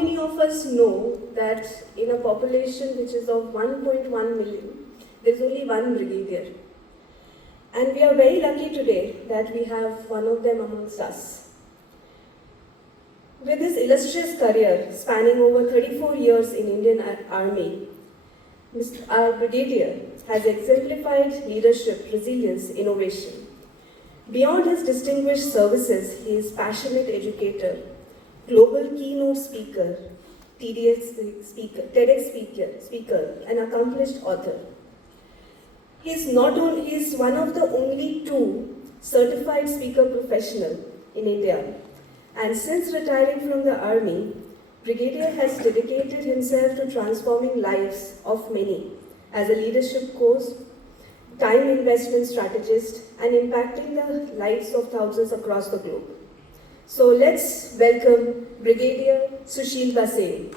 many of us know that in a population which is of 1.1 million, there is only one brigadier? And we are very lucky today that we have one of them amongst us. With his illustrious career spanning over 34 years in Indian Army, our brigadier has exemplified leadership, resilience, innovation. Beyond his distinguished services, he is passionate educator, global keynote speaker, TEDx speaker, an accomplished author. He is one of the only two certified speaker professional in India. And since retiring from the army, Brigadier has dedicated himself to transforming lives of many as a leadership coach, time investment strategist, and impacting the lives of thousands across the globe. So let's welcome Brigadier Sushil Bhasin.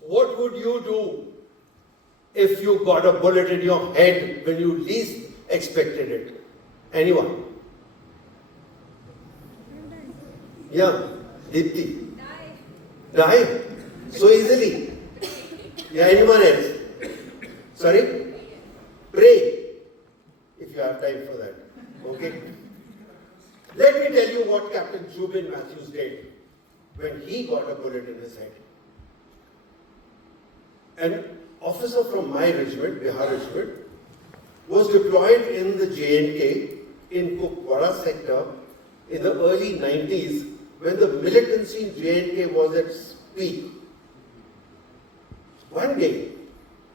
What would you do if you got a bullet in your head when you least expected it? Anyone? Yeah, Dipti. Die? So easily? Yeah, anyone else? Sorry? Pray. If you have time for that. Okay? Let me tell you what Captain Jubin Matthews did when he got a bullet in his head. An officer from my regiment, Bihar regiment, was deployed in the J&K in Kukwara sector in the early 90s when the militancy in J&K was at its peak. One day,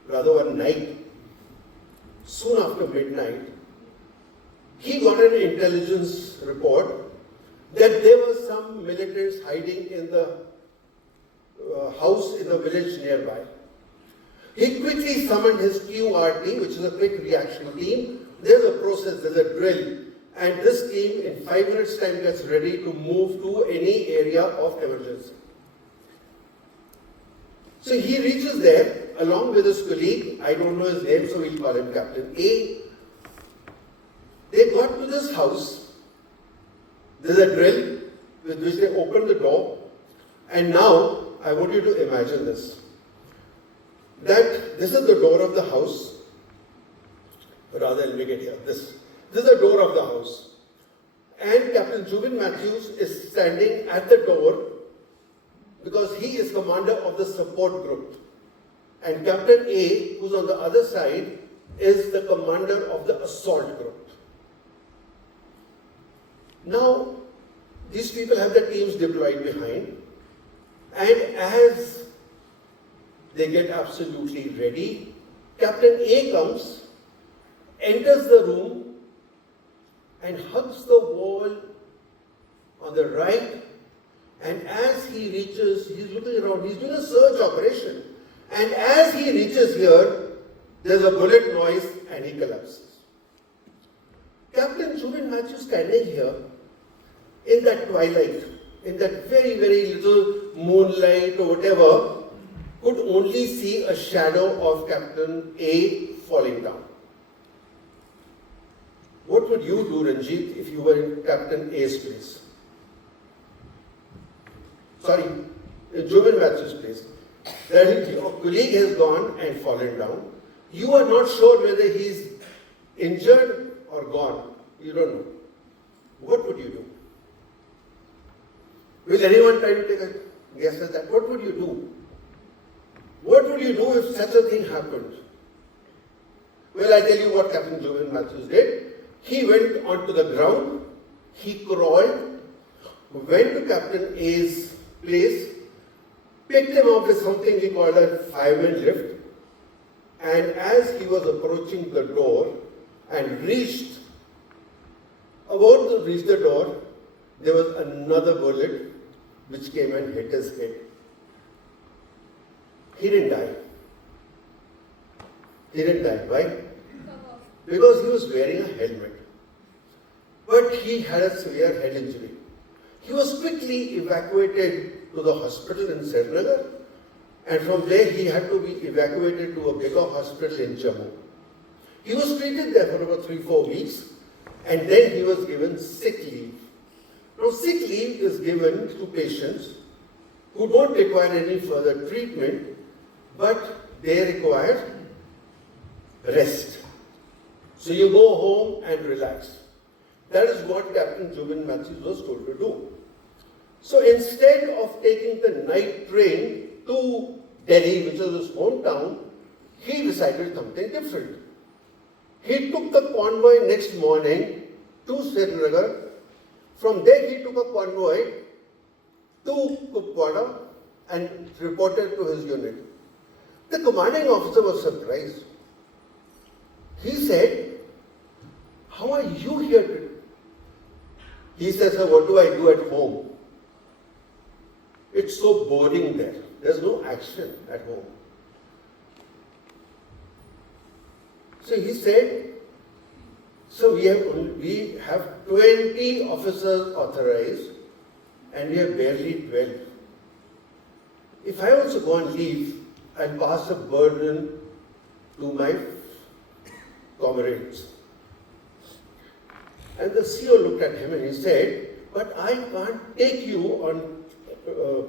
rather one night, soon after midnight, he got an intelligence report that there were some militants hiding in the house in the village nearby. He quickly summoned his QRT, which is a quick reaction team. There's a process, there's a drill, and this team in 5 minutes time gets ready to move to any area of emergency. So he reaches there along with his colleague, I don't know his name, so we'll call him Captain A. They got to this house, there's a drill with which they open the door, and now I want you to imagine this. That this is the door of the house, rather let me get here, this is the door of the house, and Captain Jubin Matthews is standing at the door because he is commander of the support group, and Captain A, who's on the other side, is the commander of the assault group. Now, these people have their teams deployed behind, and as they get absolutely ready, Captain A comes, enters the room, and hugs the wall on the right, and as he reaches, he's looking around, he's doing a search operation, and as he reaches here, there's a bullet noise and he collapses. Captain Jubin Matthews standing here in that twilight, in that very, very little moonlight or whatever, could only see a shadow of Captain A falling down. What would you do, Ranjit, if you were in Captain A's place? Sorry, in Jubin Matthews' place. That your colleague has gone and fallen down. You are not sure whether he's injured or gone. You don't know. What would you do? Will anyone try to take a guess at that? What would you do? What would you do if such a thing happened? Well, I tell you what Captain Jubin Matthews did. He went onto the ground, he crawled, went to Captain A's place, picked him up with something we call a fireman lift, and as he was approaching the door and about to reach the door, there was another bullet which came and hit his head. He didn't die. He didn't die. Why? Because he was wearing a helmet. but he had a severe head injury. He was quickly evacuated to the hospital in Srinagar, and from there he had to be evacuated to a bigger hospital in Jammu. He was treated there for about 3-4 weeks, and then he was given sick leave. Now, sick leave is given to patients who don't require any further treatment, but they require rest. So you go home and relax. That is what Captain Zubin Matthews was told to do. So instead of taking the night train to Delhi, which was his hometown, he decided something different. He took the convoy next morning to Srinagar. From there he took a convoy to Kupwara and reported to his unit. The commanding officer was surprised. He said, "How are you here today?" He says, "Sir, what do I do at home? It's so boring there. There's no action at home." So he said, "So we have 20 officers authorized and we have barely 12. If I also go on leave, I'll pass a burden to my comrades." And the CO looked at him and he said, "But I can't take you on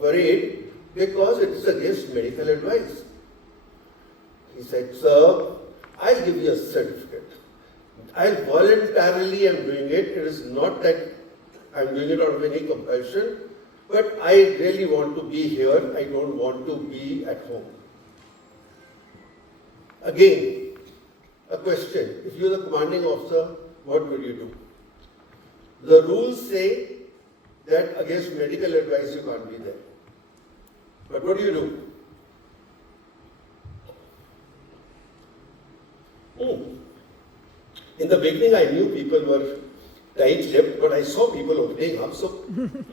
parade because it is against medical advice." He said, "Sir, I'll give you a certificate. I voluntarily am doing it. It is not that I'm doing it out of any compulsion, but I really want to be here. I don't want to be at home." Again, a question. If you're the commanding officer, what will you do? The rules say that against medical advice you can't be there. But what do? In the beginning, I knew people were tight-lipped, but I saw people opening up. So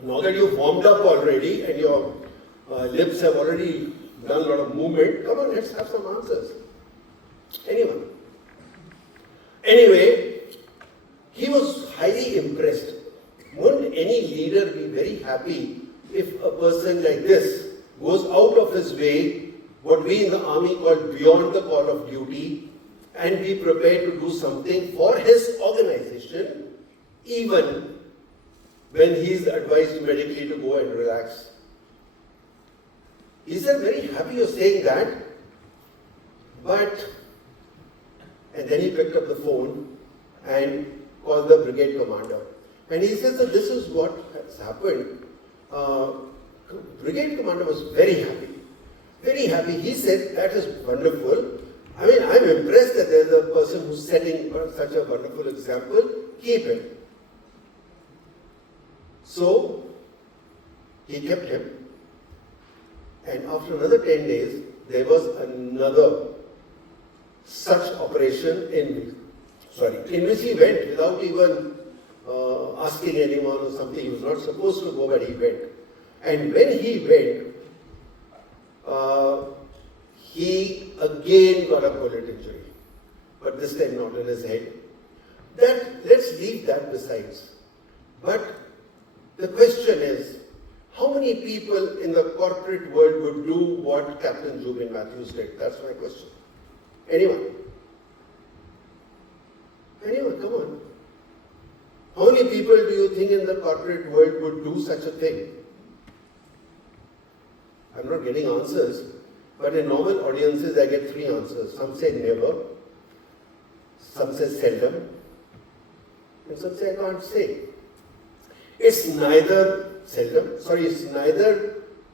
now that you've warmed up already and your lips have already done a lot of movement, come on, let's have some answers. Anyone? Anyway, he was highly impressed. Wouldn't any leader be very happy if a person like this goes out of his way, what we in the army call beyond the call of duty, and be prepared to do something for his organization, even when he is advised medically to go and relax? He said, "Very happy you're saying that, but..." And then he picked up the phone and called the brigade commander. And he says that this is what has happened. Brigade commander was very happy. Very happy. He said, "That is wonderful. I mean, I'm impressed that there's a person who's setting such a wonderful example. Keep him." So, he kept him. And after another 10 days, there was another such operation in which he went without even asking anyone or something. He was not supposed to go, but he went. And when he went, he again got a bullet injury, but this time not in his head. Let's leave that besides. But the question is, how many people in the corporate world would do what Captain Zubin Matthews did? That's my question. Anyone? Anyone? Come on. How many people do you think in the corporate world would do such a thing? I'm not getting answers, but in normal audiences I get 3 answers. Some say never, some say seldom, and some say I can't say. It's neither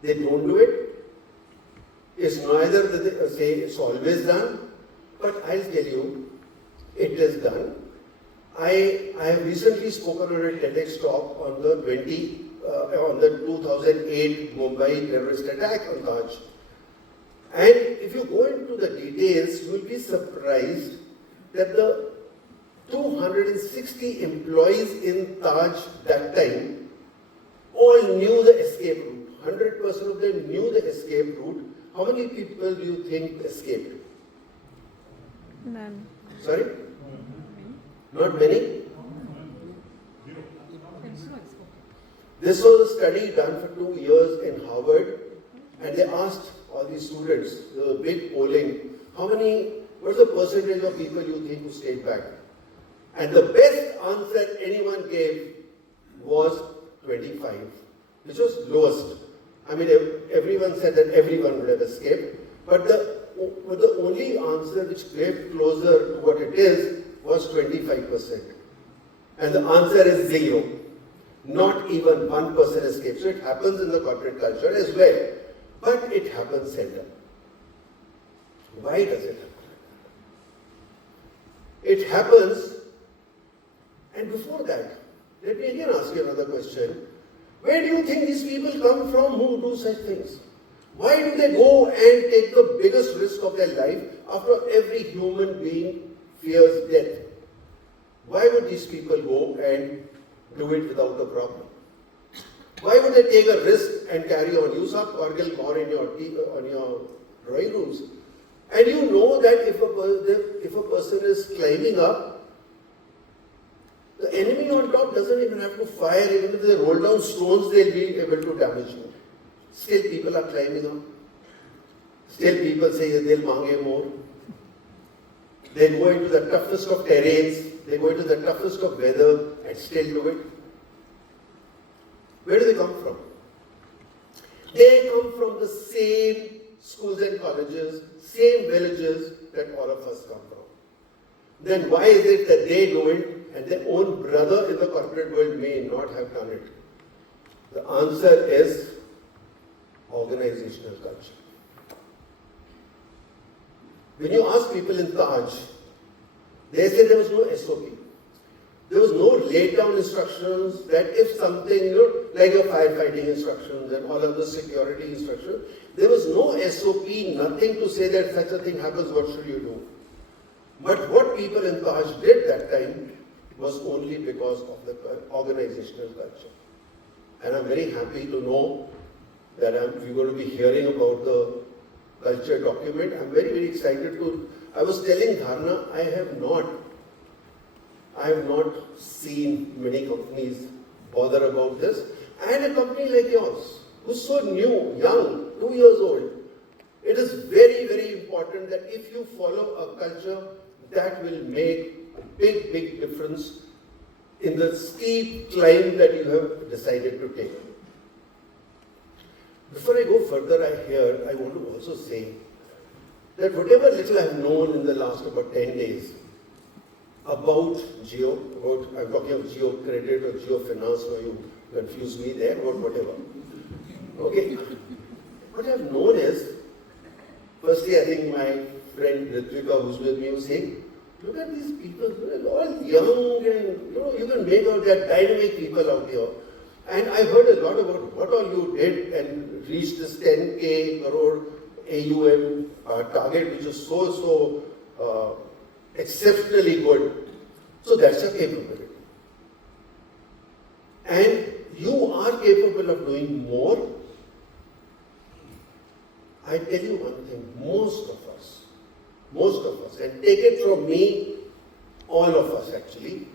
they don't do it, it's neither that they say it's always done, but I'll tell you, it is done. I have recently spoken on a TEDx talk on the 2008 Mumbai terrorist attack on Taj. And if you go into the details, you will be surprised that the 260 employees in Taj that time all knew the escape route. 100% of them knew the escape route. How many people do you think escaped? None. Sorry? Not many? This was a study done for 2 years in Harvard, and they asked all these students, the big polling, what's the percentage of people you think who stayed back? And the best answer anyone gave was 25, which was lowest. I mean, everyone said that everyone would have escaped, but the only answer which came closer to what it is was 25%. And the answer is 0. Not even 1% escape. So it happens in the corporate culture as well, but it happens seldom. Why does it happen? It happens, and before that, let me again ask you another question. Where do you think these people come from who do such things? Why do they go and take the biggest risk of their life after every human being fears death? Why would these people go and do it without a problem? Why would they take a risk and carry on? You saw Kargil war on your drawing rooms. And you know that if a person is climbing up, the enemy on top doesn't even have to fire. Even if they roll down stones, they'll be able to damage you. Still people are climbing up. Still people say that they'll mange more. They go into the toughest of terrains, they go into the toughest of weather and still do it. Where do they come from? They come from the same schools and colleges, same villages that all of us come from. Then why is it that they do it and their own brother in the corporate world may not have done it? The answer is organizational culture. When you ask people in Taj, they say there was no SOP. There was no laid down instructions that if something, like your firefighting instructions and all other security instructions, there was no SOP, nothing to say that such a thing happens, what should you do? But what people in Taj did that time was only because of the organizational culture. And I'm very happy to know that we're going to be hearing about the culture document. I'm very, very excited to. I was telling Dharna, I have not seen many companies bother about this. And a company like yours, who's so new, young, 2 years old, it is very, very important that if you follow a culture, that will make a big, big difference in the steep climb that you have decided to take. Before I go further, I want to also say that whatever little I have known in the last about 10 days about I'm talking of geo credit or geo finance, or you confuse me there, or whatever. Okay. What I have known is, firstly, I think my friend Ritvika, who's with me, was saying, look at these people, they're all young and you can make out they're dynamic people out here. And I heard a lot about what all you did and reached this 10K crore AUM target, which is so exceptionally good. So that's a capability. And you are capable of doing more. I tell you one thing, most of us, and take it from me, all of us actually,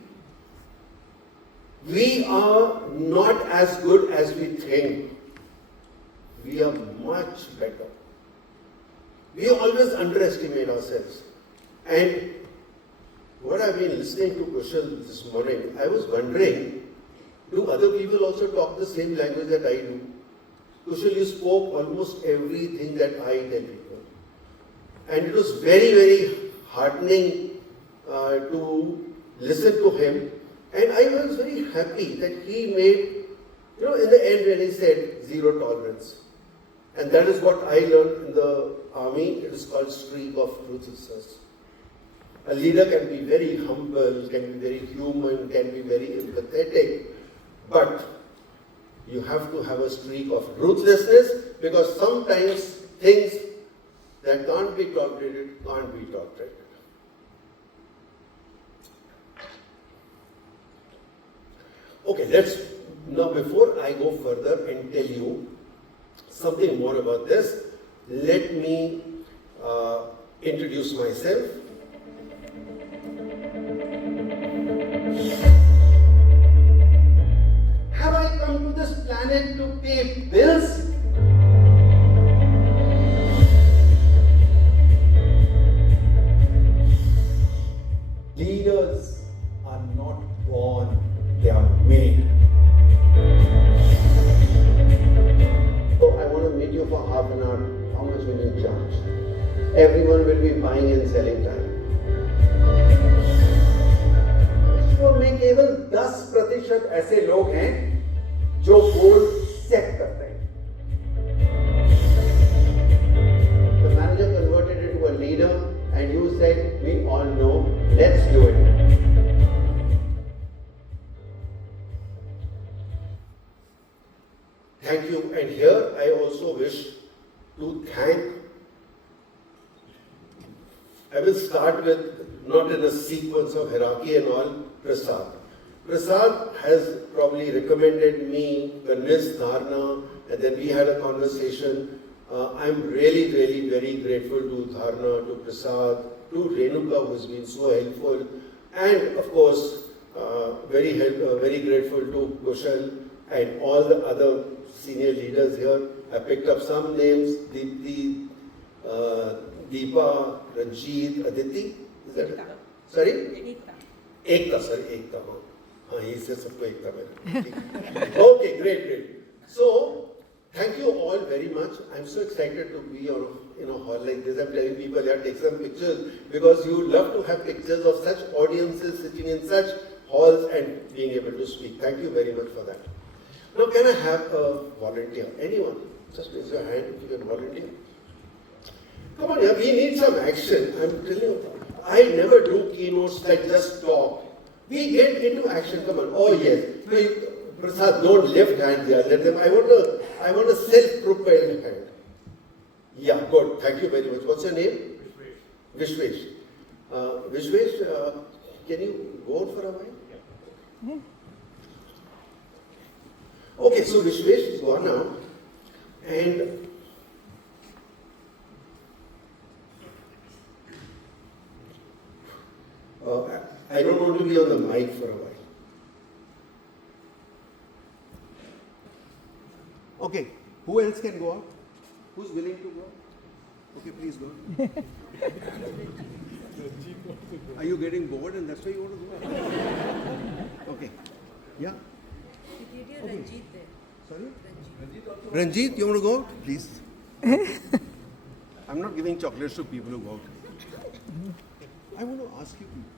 we are not as good as we think. We are much better. We always underestimate ourselves. And what I've been listening to Kushal this morning, I was wondering, do other people also talk the same language that I do? Kushal, you spoke almost everything that I tell people. And it was very, very heartening to listen to him. And I was very happy that he made, in the end when he said zero tolerance. And that is what I learned in the army. It is called streak of ruthlessness. A leader can be very humble, can be very human, can be very empathetic, but you have to have a streak of ruthlessness, because sometimes things that can't be tolerated can't be tolerated. Okay, now before I go further and tell you something more about this, let me introduce myself. Have I come to this planet to pay bills? Leaders are not born, they are made. So I want to meet you for half an hour. How much will you charge? Everyone will be buying and selling time. विश्व में केवल 10% ऐसे लोग हैं जो goal set करते हैं. The manager converted it to a leader and you said, we all know, let's do it. Thank you. And here I also wish to thank. I will start with, not in a sequence of hierarchy and all, Prasad. Prasad has probably recommended me, convinced Dharna, and then we had a conversation. I'm really, really very grateful to Dharna, to Prasad, to Renuka, who's been so helpful, and of course, very grateful to Kushal and all the other senior leaders here. I picked up some names: Deepti, Deepa, Ranjit, Aditi. Is that it? Sorry? Ekta, sorry, Ekta. He says sabko Ekta maine. Okay, great. So, thank you all very much. I'm so excited to be in a hall like this. I'm telling people, yeah, take some pictures because you love to have pictures of such audiences sitting in such halls and being able to speak. Thank you very much for that. Now, can I have a volunteer? Anyone? Just raise your hand if you can volunteer. Come on, yeah, we need some action. I'm telling you, I never do keynotes like just talk. We get into action. Come on. Oh yes. Prasad, don't lift hands here. Let them. I want a self-propelled hand. Yeah, good. Thank you very much. What's your name? Vishwesh. Vishwesh, can you go out for a while? Yeah. Okay, so Vishwesh is gone now, and I don't want to be on the mic for a while. Okay, who else can go out? Who's willing to go out? Okay, please go out. Are you getting bored and that's why you want to go out? Okay. Yeah? Brigadier Okay. Ranjit there. Sorry? Ranjit, you want to go out? Please. I'm not giving chocolates to people who go out. I want to ask you people.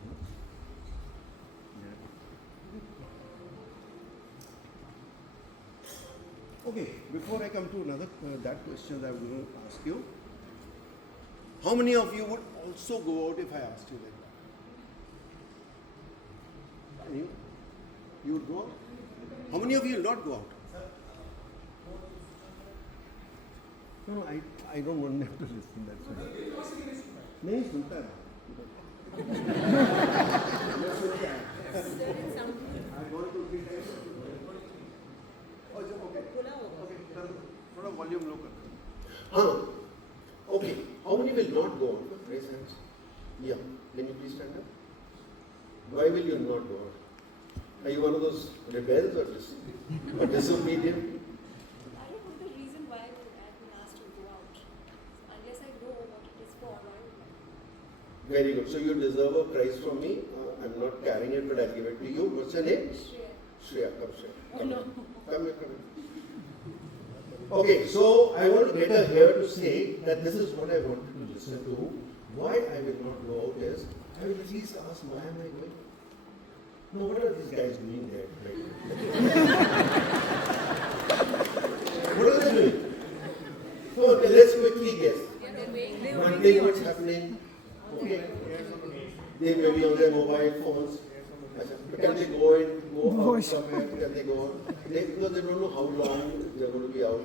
Okay, before I come to another that question that I'm going to ask you, how many of you would also go out if I asked you like that? You would go out? How many of you will not go out? No, I don't want them to listen. That's why. नहीं सुनता है. I'm going to be there. थोड़ा volume low कर. हाँ. Okay. How many will not go out? Raise hands. Yeah. Can you please stand up? Why will you not go out? Are you one of those rebels or disobedient? I don't know the reason why I've been asked to go out. Unless I know what it is for, why would I? Very good. So you deserve a prize from me. I'm not carrying it, but I'll give it to you. What's your name? Shreya. Shreya, come Shreya. Oh no. Come here. Okay, so I want to get her here to say that this is what I wanted to listen to. Why I will not go out is, I will at least ask, why am I going? No, what are these guys doing there? What are they doing? No, okay, let's quickly guess. One thing what's happening. Okay. They may be on their mobile phones. Can they go out somewhere? Can they go out? Because they don't know how long they're going to be out.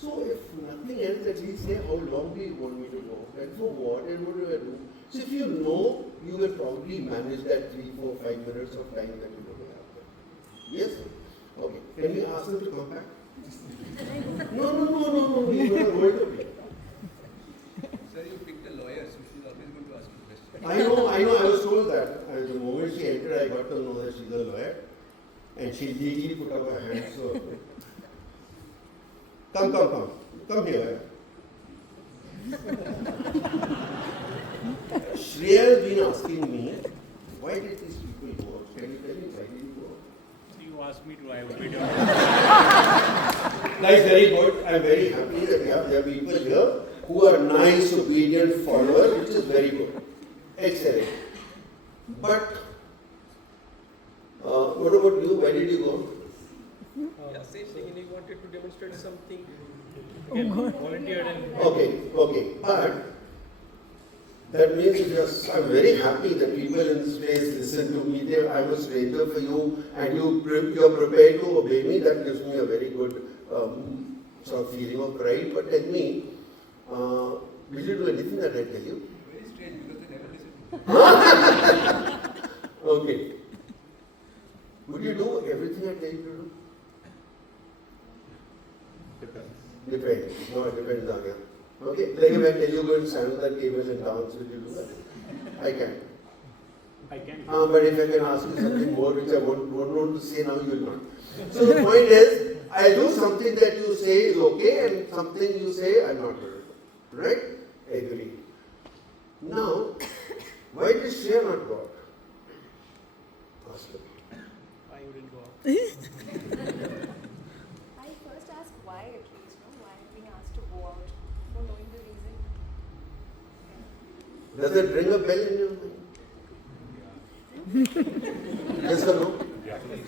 So if nothing else, at least say how long do you want me to go? And for what? And what do I do? So if you know, you will probably manage that 3, 4, 5 minutes of time that you're going to have. Yes? Okay. Can we ask them to come back? No. He's not going to be. Sir, you picked a lawyer, so she's always going to ask you questions. I know. I was told that. The moment she entered, I got to know that she's a lawyer. And she legally put up her hand. So, Come here. Shreya has been asking me, why did these people go out? Can you tell me why did you go out? You asked me to, I have a video. That's very good. I'm very happy that there are people here who are nice, obedient followers, which is very good. Excellent. But, what about you? Why did you go? Yeah, same thing. He wanted to demonstrate something. Again, volunteered and Okay. But, that means I'm very happy that people in this place listen to me. I'm a stranger for you and you're prepared to obey me. That gives me a very good sort of feeling of pride. But tell me, will you do anything that I tell you? Very strange because they never listen to me. Okay. Would you do everything I tell you to do? Depends. No, it depends on you. Okay? Like if I tell you go and stand on that table and dance, will you do that? I can. I can. But if I can ask you something more which I won't want to say now, you will not. So the point is, I do something that you say is okay and something you say I'm not going to do. Right? Agree. Now, why did Shreya not go out? Ask her. I wouldn't go out. I first asked why at least, no? Why being asked to go out for knowing the reason. Does it ring a bell in your mind? Yes or no?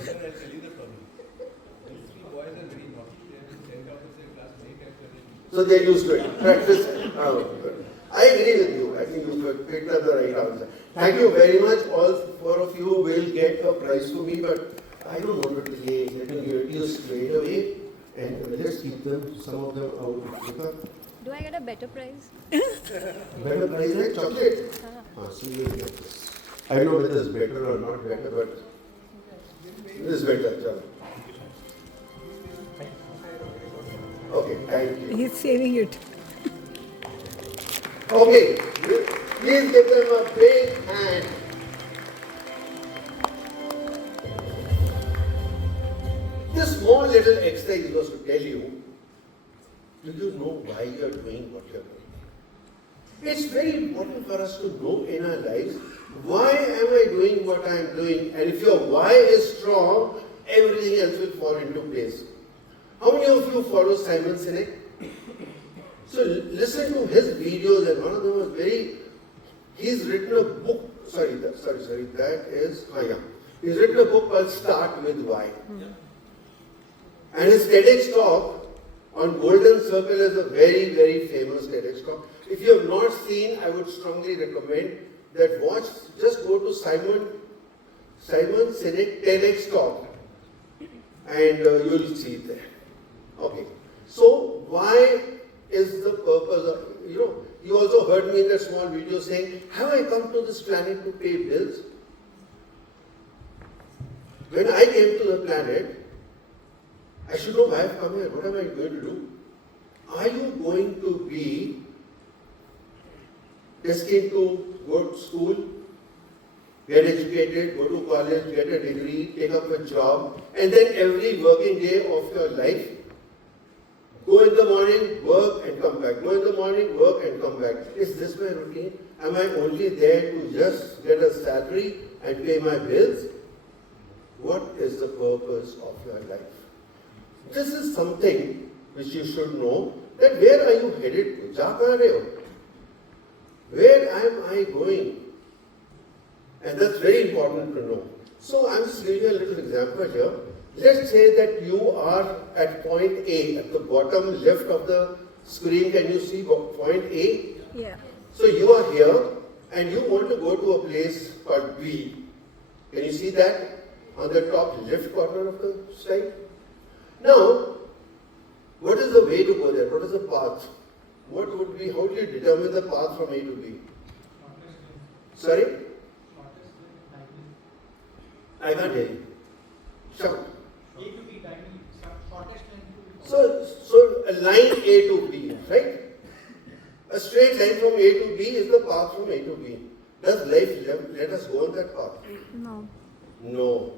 Sir, I'll tell you the problem. These three boys are very naughty. They have been sent out of their class many times already. So they're used to it. Practice. Good. I agree with you. I think you picked up the right answer. Thank you very much. All four of you will get a prize for me, but I don't want to delay. Let me give it to you straight away. And let's keep them, some of them out. Because Do I get a better prize? better prize like chocolate. So you will get this. I don't know whether it's better or not better, but this is better. Chalo. Okay, thank you. He's saving it. Okay, please give them a big hand. This small little exercise was to tell you, do you know why you are doing what you are doing? It's very important for us to know in our lives, why am I doing what I am doing? And if your why is strong, everything else will fall into place. How many of you follow Simon Sinek? So listen to his videos, and one of them was he's written a book, he's written a book called Start With Why. And his TEDx talk on Golden Circle is a very, very famous TEDx talk. If you have not seen, I would strongly recommend that just go to Simon Sinek TEDx talk and you'll see it there. Okay. So why is the purpose of, you also heard me in that small video saying, have I come to this planet to pay bills? When I came to the planet, I should know why I've come here. What am I going to do? Are you going to be destined to go to school, get educated, go to college, get a degree, take up a job, and then every working day of your life, go in the morning, work and come back. Go in the morning, work and come back. Is this my routine? Am I only there to just get a salary and pay my bills? What is the purpose of your life? This is something which you should know, that where are you headed to? Ja kahan rahe ho? Where am I going? And that's very important to know. So I'm just giving you a little example here. Let's say that you are at point A, at the bottom left of the screen. Can you see point A? Yeah. So you are here and you want to go to a place called B. Can you see that on the top left corner of the slide? Now, what is the way to go there? What is the path? How do you determine the path from A to B? Sorry? I can't hear you. Shout. So a line A to B, right? A straight line from A to B is the path from A to B. Does life let us go on that path? No. No.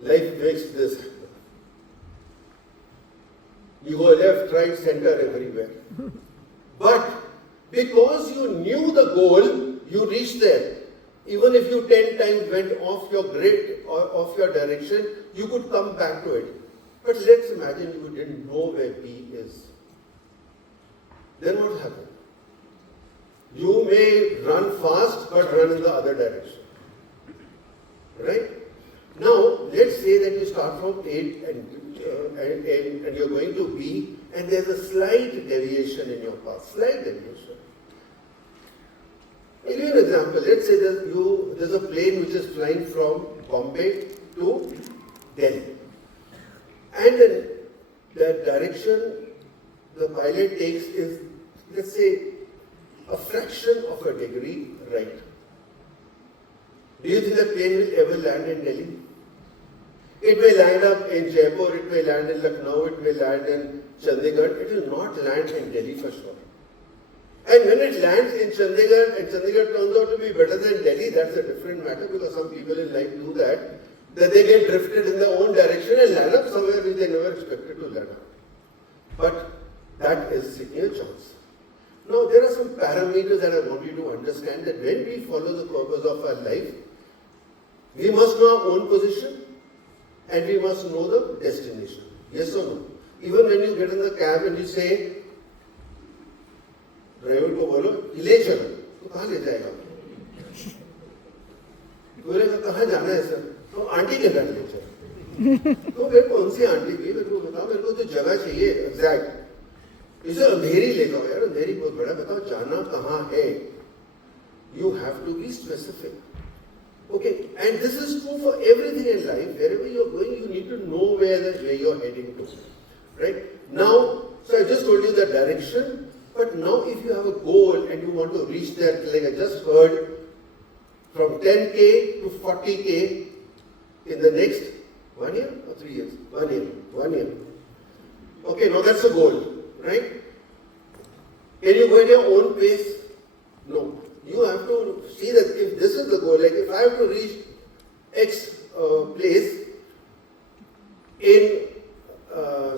Life makes this. You go left, right, center, everywhere. But because you knew the goal, you reached there. Even if you 10 times went off your grid or off your direction, you could come back to it. But let's imagine you didn't know where B is. Then what happened? You may run fast, but run in the other direction. Right? Now, let's say that you start from A and you're going to B, and there's a slight deviation in your path. Slight deviation. I'll give you an example. Let's say that there's a plane which is flying from Bombay to Delhi. And then the direction the pilot takes is, let's say, a fraction of a degree right. Do you think the plane will ever land in Delhi? It may land up in Jaipur, it may land in Lucknow, it may land in Chandigarh. It will not land in Delhi for sure. And when it lands in Chandigarh and Chandigarh turns out to be better than Delhi, that's a different matter, because some people in life do that they get drifted in their own direction and land up somewhere which they never expected to land up. But that is taking a chance. Now, there are some parameters that I want you to understand, that when we follow the purpose of our life, we must know our own position and we must know the destination. Yes or no? Even when you get in the cab and you say, driver को बोलो ले चलो, तो कहाँ ले जाएगा? बोलेगा कहाँ जाना है सर? तो आंटी के घर ले चलो। तो फिर कौन सी आंटी भी? मेरे को बताओ, मेरे को तो जगह चाहिए एग्जैक्ट। इसे अंधेरी ले जाओ यार, अंधेरी बहुत बड़ा, बताओ जाना कहाँ है? You have to be specific. Okay, and this is true for everything in life. Wherever you're going, you need to know where you're heading to. Right? Now, so I just told you the direction. But now if you have a goal and you want to reach there, like I just heard, from 10K to 40K in the next 1 year or 3 years? 1 year. 1 year. Okay, now that's a goal, right? Can you go at your own pace? No. You have to see that if this is the goal, like if I have to reach X place in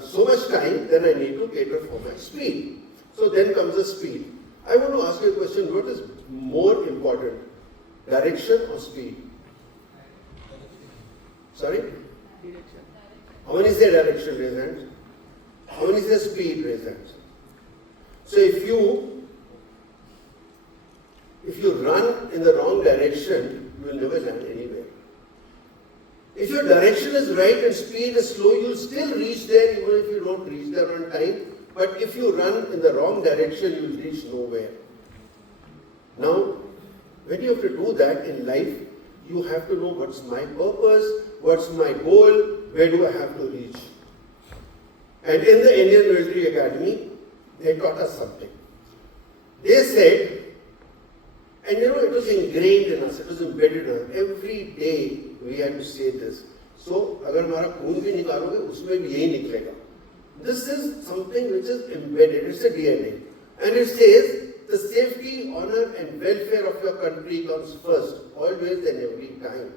so much time, then I need to cater for my speed. So then comes the speed. I want to ask you a question. What is more important? Direction or speed? Sorry? Direction. How many say direction, raise hands? How many say speed, raise hands? So if you run in the wrong direction, you will never land anywhere. If your direction is right and speed is slow, you will still reach there even if you don't reach there on time. But if you run in the wrong direction, you will reach nowhere. Now, when you have to do that in life, you have to know what's my purpose, what's my goal, where do I have to reach. And in the Indian Military Academy, they taught us something. They said, and it was ingrained in us, it was embedded in us. Every day we had to say this. So, agar हमारा खून भी निकालोगे, उसमें भी यही निकलेगा. This is something which is embedded, it's a DNA. And it says, the safety, honor and welfare of your country comes first, always and every time.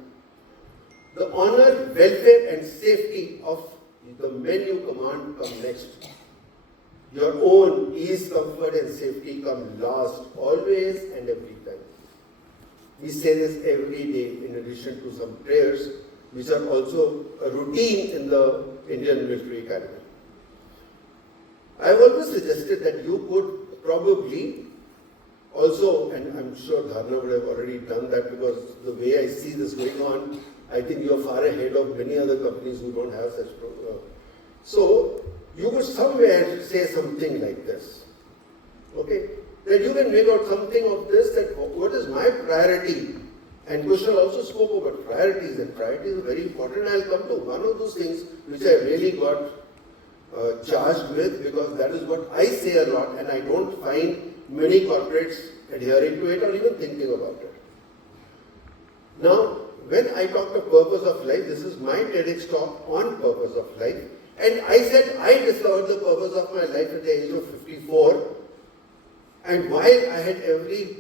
The honor, welfare and safety of the men you command come next. Your own ease, comfort and safety come last, always and every time. We say this every day in addition to some prayers, which are also a routine in the Indian Military Academy. I have always suggested that you could probably also, and I'm sure Dharna would have already done that, because the way I see this going on, I think you are far ahead of many other companies who don't have such programs. So, you could somewhere say something like this, okay? That you can make out something of this, that what is my priority? And Kushal also spoke about priorities, and priorities are very important. I'll come to one of those things which I really got charged with, because that is what I say a lot, and I don't find many corporates adhering to it or even thinking about it. Now, when I talked of purpose of life, this is my TEDx talk on purpose of life, and I said I discovered the purpose of my life at the age of 54, and while I had every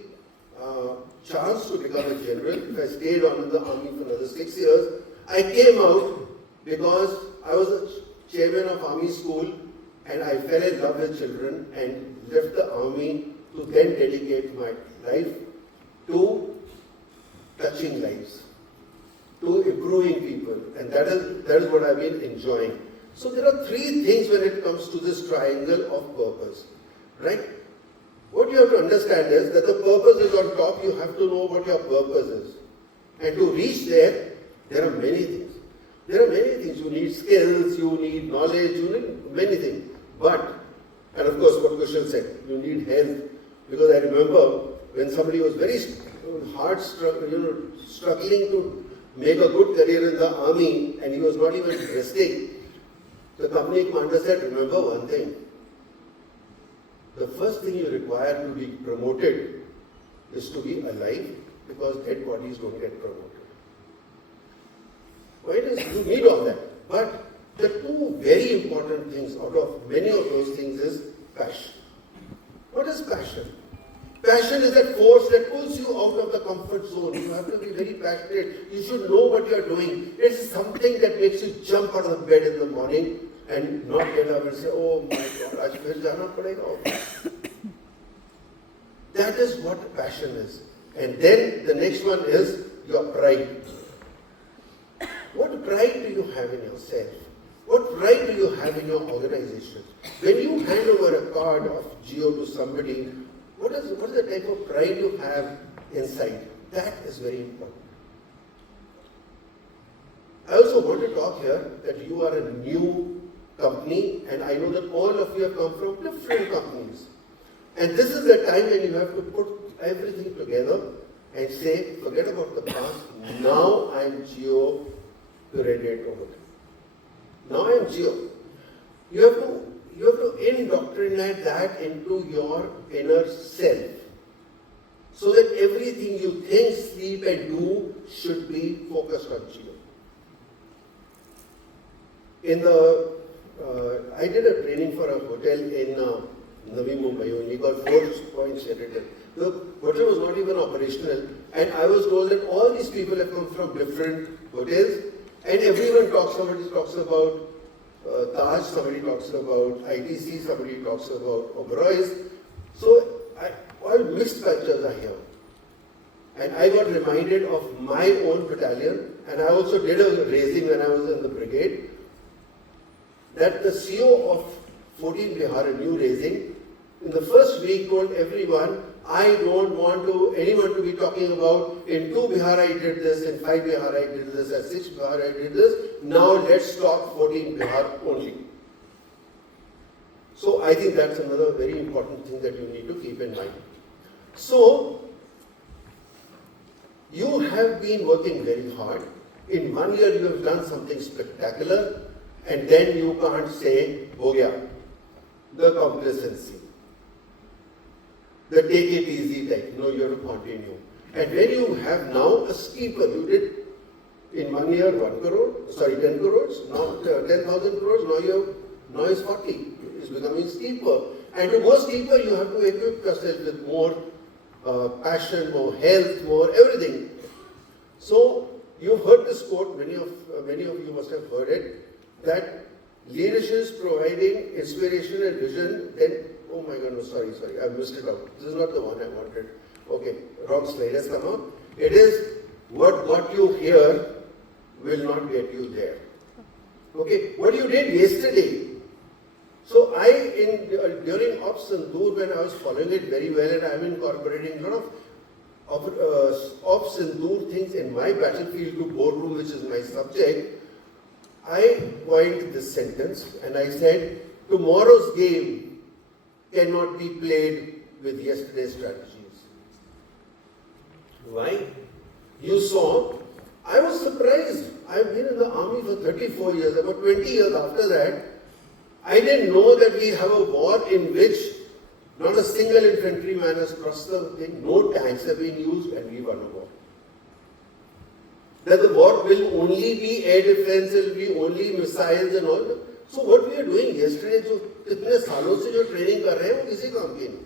chance to become a general, if I stayed on in the army for another 6 years, I came out because I was a chairman of army school, and I fell in love with children and left the army to then dedicate my life to touching lives, to improving people, and that is what I've been enjoying. So there are three things when it comes to this triangle of purpose, right? What you have to understand is that the purpose is on top. You have to know what your purpose is, and to reach there, there are many things. There are many things. You need skills, you need knowledge, you need many things. But, and of course, what Kushal said, you need health. Because I remember when somebody was very struggling to make a good career in the army, and he was not even resting. The company commander said, remember one thing. The first thing you require to be promoted is to be alive, because dead bodies don't get promoted. Why does you need all that? But the two very important things out of many of those things is passion. What is passion? Passion is that force that pulls you out of the comfort zone. You have to be very passionate. You should know what you are doing. It's something that makes you jump out of the bed in the morning and not get up and say, oh my God, aaj phir jana padega. That is what passion is. And then the next one is your pride. What pride do you have in yourself? What pride do you have in your organization? When you hand over a card of Geo to somebody, what is the type of pride you have inside? That is very important. I also want to talk here that you are a new company, and I know that all of you have come from different companies. And this is the time when you have to put everything together and say, forget about the past, now I am Geo to radiate over. Now I am Geo. You have to indoctrinate that into your inner self, so that everything you think, sleep and do should be focused on Geo. I did a training for a hotel in Navi Mumbai, only got 4 points edited. The hotel was not even operational, and I was told that all these people have come from different hotels, and everyone talks. Somebody talks about Taj, somebody talks about ITC, somebody talks about Oberoi's. So all mixed cultures are here. And I got reminded of my own battalion, and I also did a raising when I was in the brigade, that the CO of 14 Bihar, a new raising, in the first week told everyone, I don't want anyone to be talking about, in 2 Bihar I did this, in 5 Bihar I did this, in 6 Bihar I did this, now let's talk 14 Bihar only. So I think that's another very important thing that you need to keep in mind. So, you have been working very hard. In 1 year you have done something spectacular, and then you can't say, ho gaya, the complacency, the take it easy type. No, you have to continue. And when you have now a steeper, you did in 1 year 10 crores, now 10,000 crores, now it's 40. It's becoming steeper. And to go steeper, you have to equip yourself with more passion, more health, more everything. So, you've heard this quote, many of you must have heard it, that leadership is providing inspiration and vision, then, oh my God, no, sorry, I missed it out. This is not the one I wanted. Okay, wrong slide has come up. It is what you hear will not get you there. Okay, what you did yesterday. So during Ops Sindoor, when I was following it very well, and I'm incorporating a lot of Ops Sindoor things in my battlefield to Boardroom, which is my subject, I coined this sentence and I said, tomorrow's game cannot be played with yesterday's strategies. Why? You saw, I was surprised. I've been in the army for 34 years, about 20 years after that. I didn't know that we have a war in which not a single infantryman has crossed the thing, no tanks have been used, and we won a war. That the war will only be air defense, it will be only missiles and all. So what we are doing yesterday, जो इतने सालों से जो training कर रहे हैं वो किसी काम की नहीं.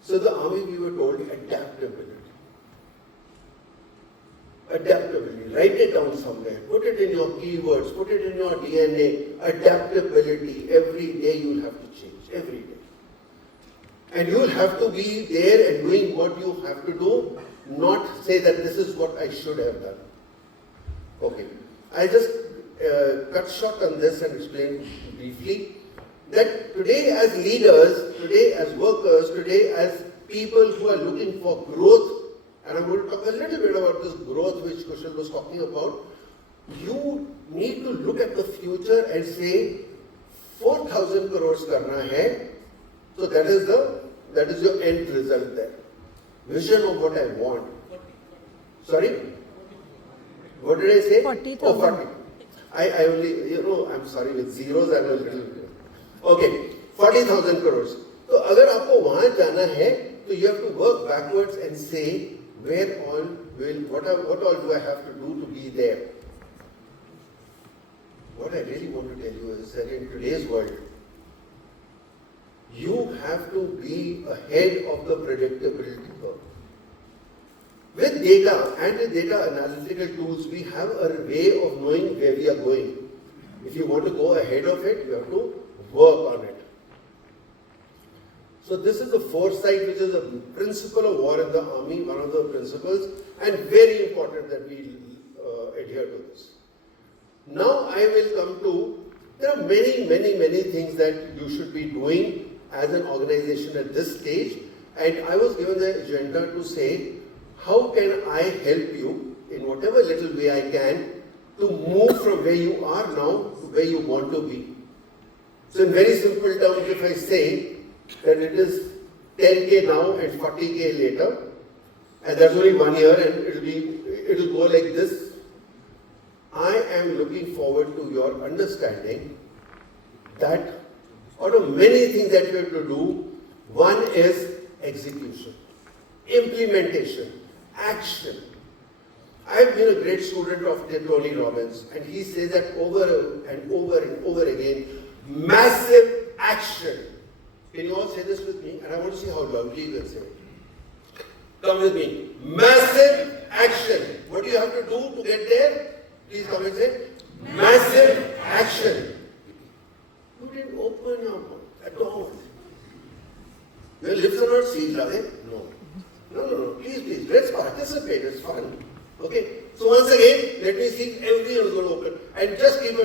So the army, we were told, adaptability. Adaptability. Write it down somewhere. Put it in your keywords. Put it in your DNA. Adaptability. Every day you'll have to change. Every day. And you'll have to be there and doing what you have to do, not say that this is what I should have done. Okay. I just cut short on this and explain briefly that today as leaders, today as workers, today as people who are looking for growth, and I'm going to talk a little bit about this growth which Kushal was talking about, you need to look at the future and say, 4,000 crores karna hai, so that is your end result there. Vision of what I want. Sorry? What did I say? 40,000. Oh, 40. I only, I'm sorry, with zeros I'm a little, okay, 40,000 crores. So, अगर आपको वहाँ जाना है, तो you have to work backwards and say, what all do I have to do to be there? What I really want to tell you is that in today's world, you have to be ahead of the predictability curve. With data and with data analytical tools, we have a way of knowing where we are going. If you want to go ahead of it, you have to work on it. So this is the foresight, which is a principle of war in the army, one of the principles, and very important that we adhere to this. Now I will come to, there are many things that you should be doing as an organization at this stage, and I was given the agenda to say, how can I help you in whatever little way I can to move from where you are now to where you want to be. So in very simple terms, if I say that it is 10K now and 40K later, and that's only 1 year and it'll go like this, I am looking forward to your understanding that out of many things that you have to do, one is execution, implementation, action. I've been a great student of Tony Robbins, and he says that over and over again, massive action. Can you all say this with me? And I want to see how loudly you can say it. Come with me. Massive action. What do you have to do to get there? Please come and say, massive action. You didn't open your mouth at all. Your lips are not sealed, are they? No. No. Please. Let's participate. It's fun. Okay. So once again, let me see everyone is going to open. And just give a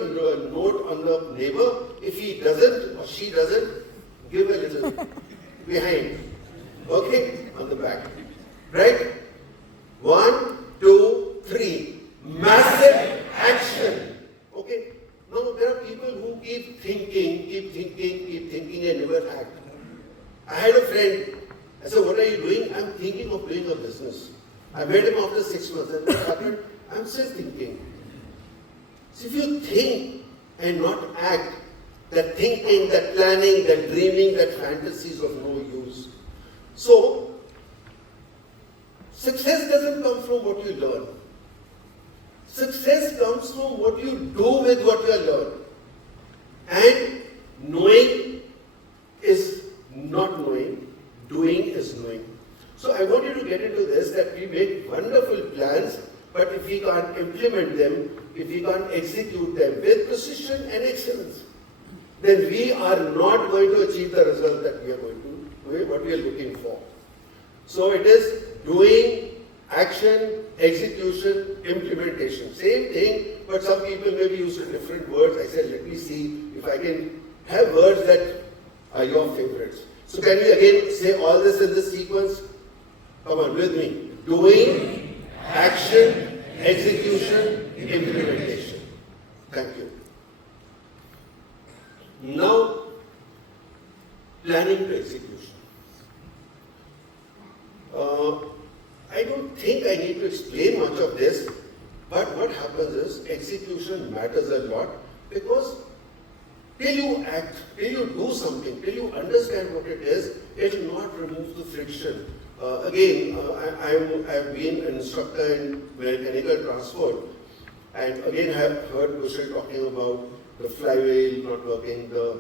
note on the neighbor. If he doesn't or she doesn't, give a little behind. Okay? On the back. Right? 1, 2, 3. Massive action. Okay? Now there are people who keep thinking and never act. I had a friend. I said, what are you doing? I'm thinking of doing a business. I met him after 6 months. And what happened? I'm still thinking. So if you think and not act, that thinking, that planning, that dreaming, that fantasy is of no use. So, success doesn't come from what you learn. Success comes from what you do with what you learn. And knowing is not knowing, doing is knowing. So I want you to get into this, that we make wonderful plans, but if we can't implement them, if we can't execute them with precision and excellence, then we are not going to achieve the result that we are going to, what we are looking for. So it is doing, action, execution, implementation. Same thing, but some people maybe use different words. I said, let me see if I can have words that are your favorites. So can we again say all this in this sequence? Come on, with me. Doing, action, execution, implementation. Thank you. Now, planning to execution. I don't think I need to explain much of this, but what happens is execution matters a lot, because till you act, till you do something, till you understand what it is, it will not remove the friction. Again, I've been an instructor in mechanical transport, and again I have heard Kushal talking about the flywheel not working, the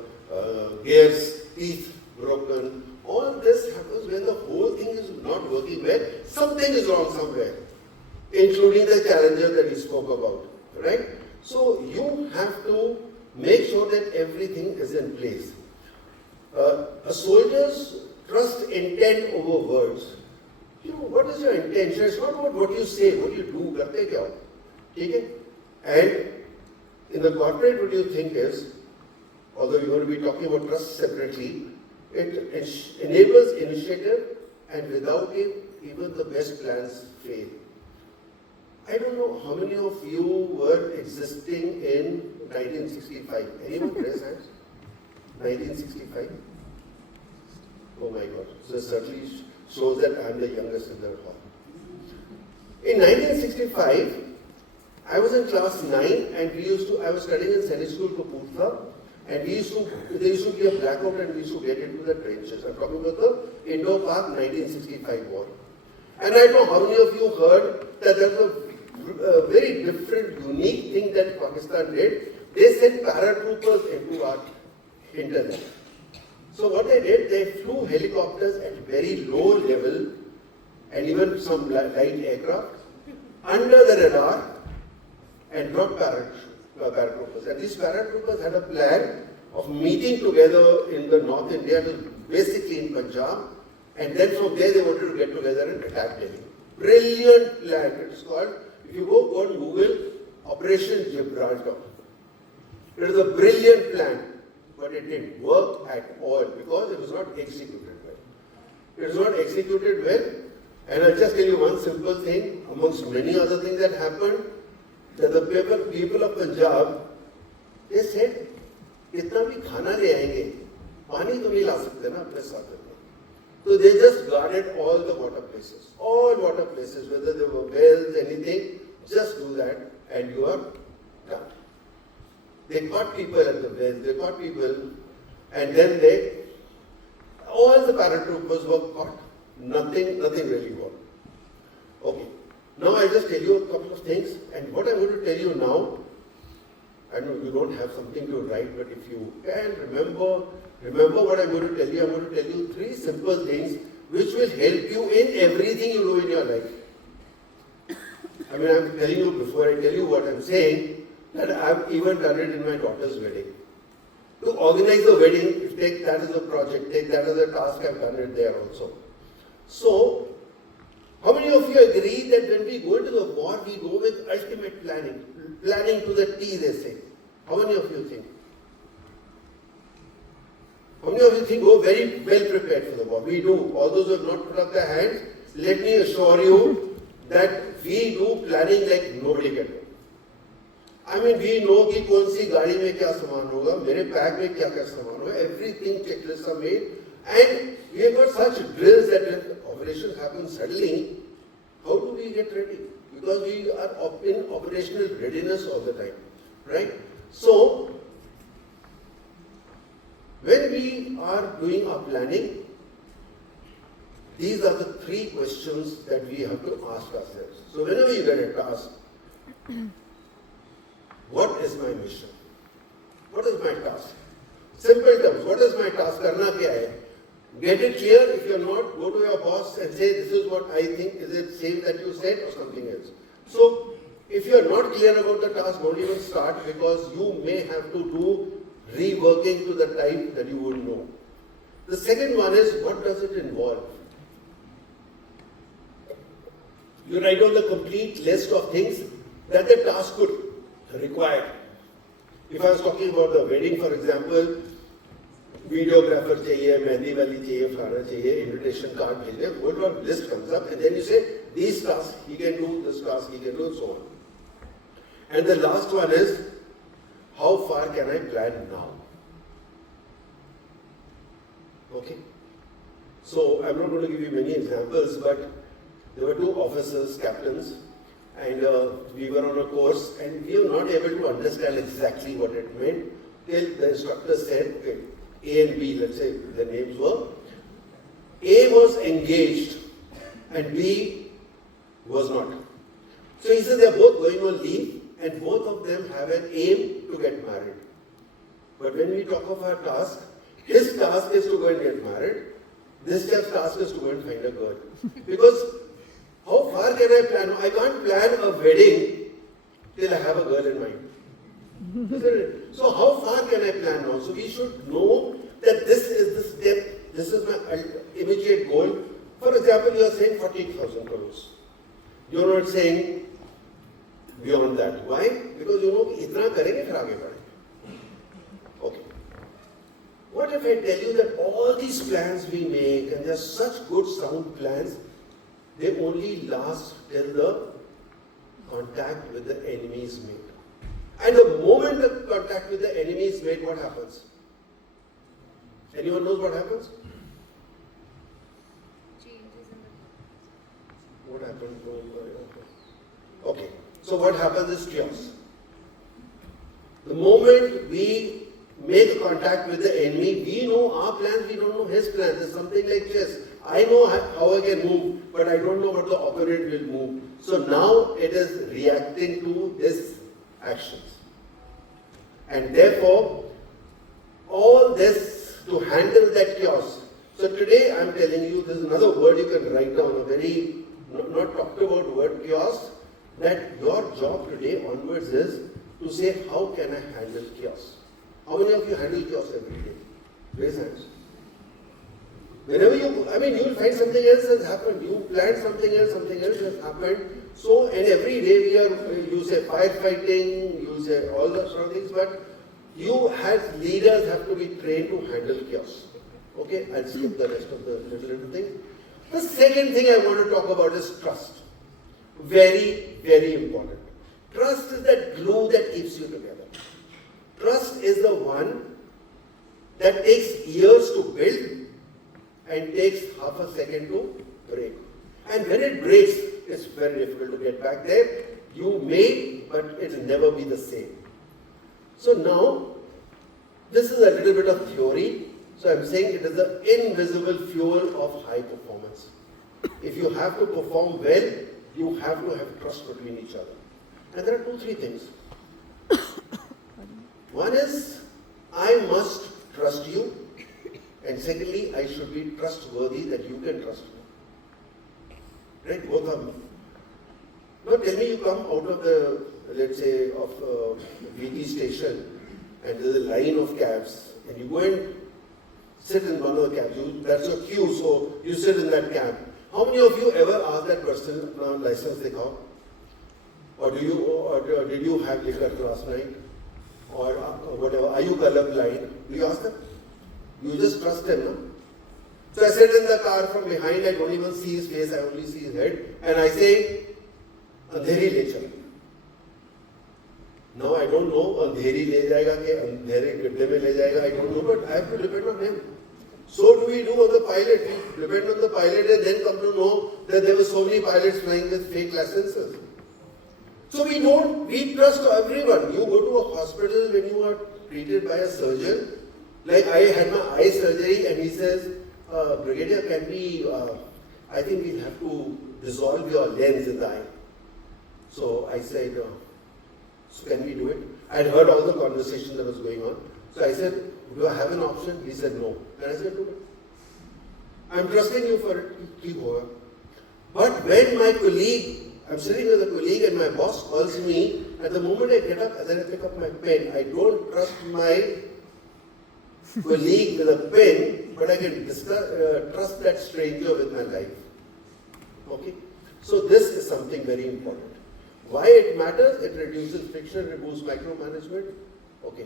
gears, teeth broken. All this happens when the whole thing is not working well. Something is wrong somewhere. including the challenges that we spoke about, right? So you have to make sure that everything is in place. A soldier's trust intent over words. You know, what is your intention? It's not about what you say, what you do, karte kya ho. Okay? And in the corporate, what you think is, although we're going to be talking about trust separately, it enables initiative, and without it, even the best plans fail. I don't know how many of you were existing in 1965. Anyone raise hands? 1965? Oh my God. So it certainly shows that I'm the youngest in the hall. In 1965, I was in class 9 and I was studying in Senate School Kapurthala, and there used to be a blackout and we used to get into the trenches. I'm talking about the Indo-Pak 1965 war. And I don't know how many of you heard that there was a very different, unique thing that Pakistan did. They sent paratroopers into our hinterland. So what they did, they flew helicopters at very low level and even some light aircraft under the radar and dropped paratroopers. And these paratroopers had a plan of meeting together in the North India, basically in Punjab, and then from there they wanted to get together and attack Delhi. Brilliant plan. It is called, if you go on Google, Operation Gibraltar. It is a brilliant plan, but it didn't work at all because it was not executed well. It was not executed well, and I'll just tell you one simple thing, amongst many other things that happened, that the people of Punjab, they said, इतना भी खाना ले आएंगे, पानी तो नहीं ला सकते ना अपने साथ में. So they just guarded all the water places, whether they were wells, anything, just do that and you are done. They caught people at the wells, they caught people, and then all the paratroopers were caught. Nothing really worked. Okay. Now I'll just tell you a couple of things, and what I'm going to tell you now, I know you don't have something to write, but if you can remember what I'm going to tell you. I'm going to tell you 3 simple things which will help you in everything you do in your life. I mean, I'm telling you before I tell you what I'm saying, that I've even done it in my daughter's wedding. To organize the wedding, take that as a project, take that as a task, I've done it there also. So, how many of you agree that when we go into the war, we go with ultimate planning? Planning to the T, they say. How many of you think? How many of you think go very well prepared for the war? We do. All those who have not put up their hands, let me assure you that we do planning like nobody can do. I mean, we know कि कौन सी गाड़ी में क्या सामान होगा, मेरे bag में क्या क्या सामान होगा, everything checklists are made, and we have got such drills that when operations happen suddenly, how do we get ready? Because we are in operational readiness all the time, right? So, when we are doing our planning, these are the 3 questions that we have to ask ourselves. So, whenever you get a task, what is my mission? What is my task? Simple terms, what is my task? Karna kya hai? Get it clear. If you are not, go to your boss and say, this is what I think. Is it same that you said or something else? So, if you are not clear about the task, don't even start, because you may have to do reworking to the type that you would know. The second one is, what does it involve? You write down the complete list of things that the task could require. If I was talking about the wedding, for example, videographer चाहिए, मेहंदी वाली चाहिए, फलाना चाहिए, invitation card भेजने, whatever list comes up, and then you say, these tasks he can do, this task he can do, and so on. And the last one is, how far can I plan now? Okay? So, I'm not going to give you many examples, but there were 2 officers, captains, and we were on a course, and we were not able to understand exactly what it meant till the instructor said, okay, A and B, let's say the names were, A was engaged and B was not. So he said they're both going on leave and both of them have an aim to get married. But when we talk of our task, his task is to go and get married, this chap's task is to go and find a girl. Because How far can I plan? I can't plan a wedding till I have a girl in mind. Isn't it? So how far can I plan now? So we should know that this is the step, this is my immediate goal. For example, you are saying 40,000 crores. You are not saying beyond that. Why? Because you know, itna karenge fir aage badhenge. Okay. What if I tell you that all these plans we make, and they are such good sound plans, they only last till the contact with the enemy is made. And the moment the contact with the enemy is made, what happens? Anyone knows what happens? Changes in the What happens? Okay. So what happens is chaos. The moment we make contact with the enemy, we know our plans, we don't know his plans. It's something like chess. I know how I can move, but I don't know what the opponent will move. So now it is reacting to his actions. And therefore, all this to handle that chaos. So today I'm telling you, there's another word you can write down, a very not talked about word, chaos, that your job today onwards is to say, how can I handle chaos? How many of you handle chaos every day? Raise hands. Whenever you will find something else has happened. You planned something else has happened. So, and every day you say firefighting, you say all those sort of things, but you as leaders have to be trained to handle chaos. Okay, I'll skip the rest of the little things. The second thing I want to talk about is trust. Very, very important. Trust is that glue that keeps you together. Trust is the one that takes years to build and takes half a second to break. And when it breaks, it's very difficult to get back there. You may, but it'll never be the same. So now, this is a little bit of theory. So I'm saying it is the invisible fuel of high performance. If you have to perform well, you have to have trust between each other. And there are 2-3 things. One is, I must trust you. And secondly, I should be trustworthy that you can trust me. Right? Both of them. Now tell me you come out of the, let's say, of VT station and there's a line of cabs and you go and sit in one of the cabs. That's your queue, so you sit in that cab. How many of you ever asked that person, license dekho? Or did you have liquor last night? Or whatever, are you colorblind? Do you ask them? You just trust them, no? So I sit in the car from behind, I don't even see his face, I only see his head, and I say, Andheri le chal. Now I don't know, Andheri le jayega ke Andheri gadde mein le jayega, I don't know, but I have to depend on him. So do we do on the pilot. We depend on the pilot and then come to know that there were so many pilots flying with fake licenses. So we trust everyone. You go to a hospital when you are treated by a surgeon. Like I had my eye surgery and he says, Brigadier, can we, I think we'll have to dissolve your lens in the eye. So I said, so can we do it? I had heard all the conversation that was going on. So I said, do I have an option? He said, no. And I said, do it. I'm trusting you for it. Keep over. But when my colleague, I'm sitting with a colleague and my boss calls me, at the moment I get up and then I pick up my pen. I don't trust my colleague with a pen, but I can trust that stranger with my life. Okay? So this is something very important. Why it matters? It reduces friction, removes micromanagement. Okay.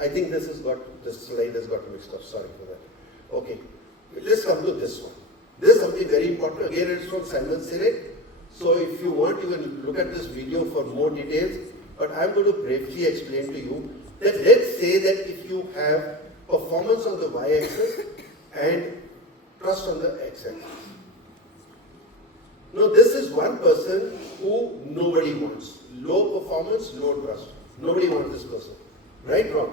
I think this slide has got mixed up. Sorry for that. Okay. Let's come to this one. This is something very important. Again, it's from Simon Sinek. So if you want, you can look at this video for more details. But I'm going to briefly explain to you that let's say that if you have performance on the y-axis and trust on the x-axis. Now this is one person who nobody wants. Low performance, low trust. Nobody wants this person. Right? Wrong?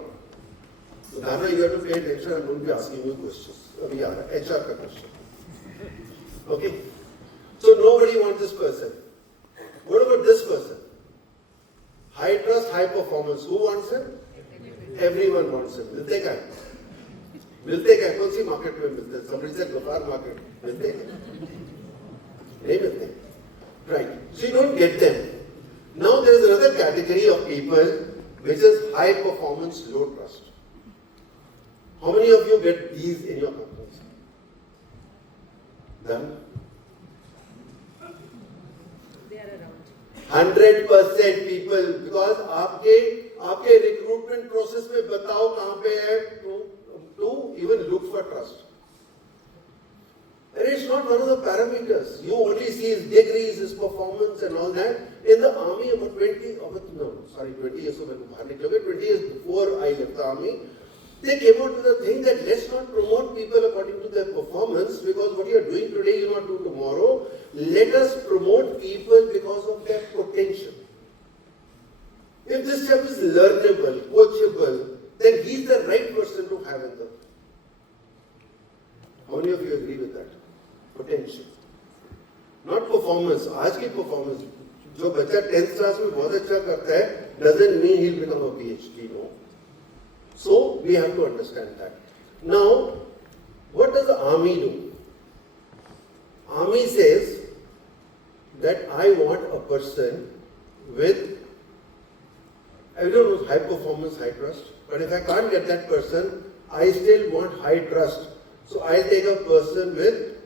So Nana, you have to pay attention. I'm going to be asking you questions. HR question. Okay? So nobody wants this person. What about this person? High trust, high performance. Who wants him? Everyone wants him. मिलते क्या? मिलते क्या? कौन सी market में मिलते? Somebody said Gopar market. मिलते क्या? नहीं मिलते. Right. So you don't get them. Now there is another category of people which is high performance, low trust. How many of you get these in your companies? Done? They are around. 100% people, because आपके recruitment process में बताओ कहाँ पे है to even look for trust. And it's not one of the parameters. You only see his degrees, his performance and all that. In the army, about 20 years, so 20 years before I left the army, they came out with the thing that let's not promote people according to their performance, because what you are doing today, you not do tomorrow. Let us promote people because of their potential. If this chap is learnable, coachable, then he's the right person to have in the. How many of you agree with that? Potential. Not performance. आज की performance. जो बच्चा 10th class में बहुत अच्छा करता है, doesn't mean he'll become a PhD. No. So we have to understand that. Now, what does the army do? Army says that I want a person with, I don't know, high performance, high trust. But if I can't get that person, I still want high trust. So I'll take a person with,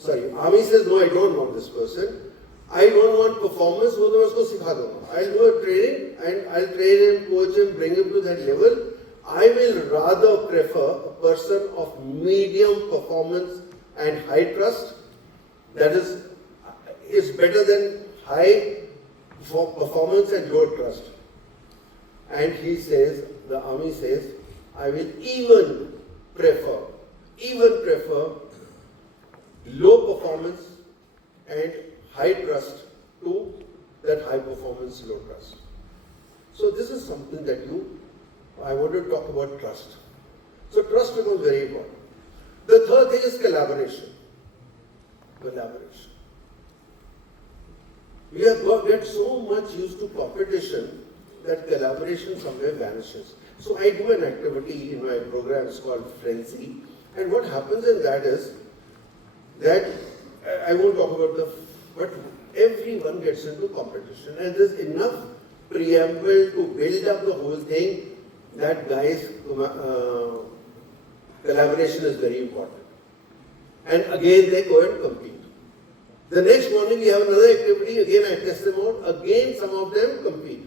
sorry. Army says, no, I don't want this person. I don't want performance, वो तो मैं उसको सिखा दूँगा. I'll do a training and I'll train him, coach him, bring him to that level. I will rather prefer a person of medium performance and high trust. That is better than high performance and low trust. And he says, the army says, I will even prefer low performance and high trust to that high performance, low trust. So this is something that I want to talk about trust. So trust becomes very important. The third thing is collaboration. We have get so much used to competition that collaboration somewhere vanishes. So I do an activity in my programs called Frenzy, and what happens in that is that I won't talk about but everyone gets into competition, and there's enough preamble to build up the whole thing that guys, collaboration is very important. And again they go and compete. The next morning we have another activity, again I test them out, again some of them compete.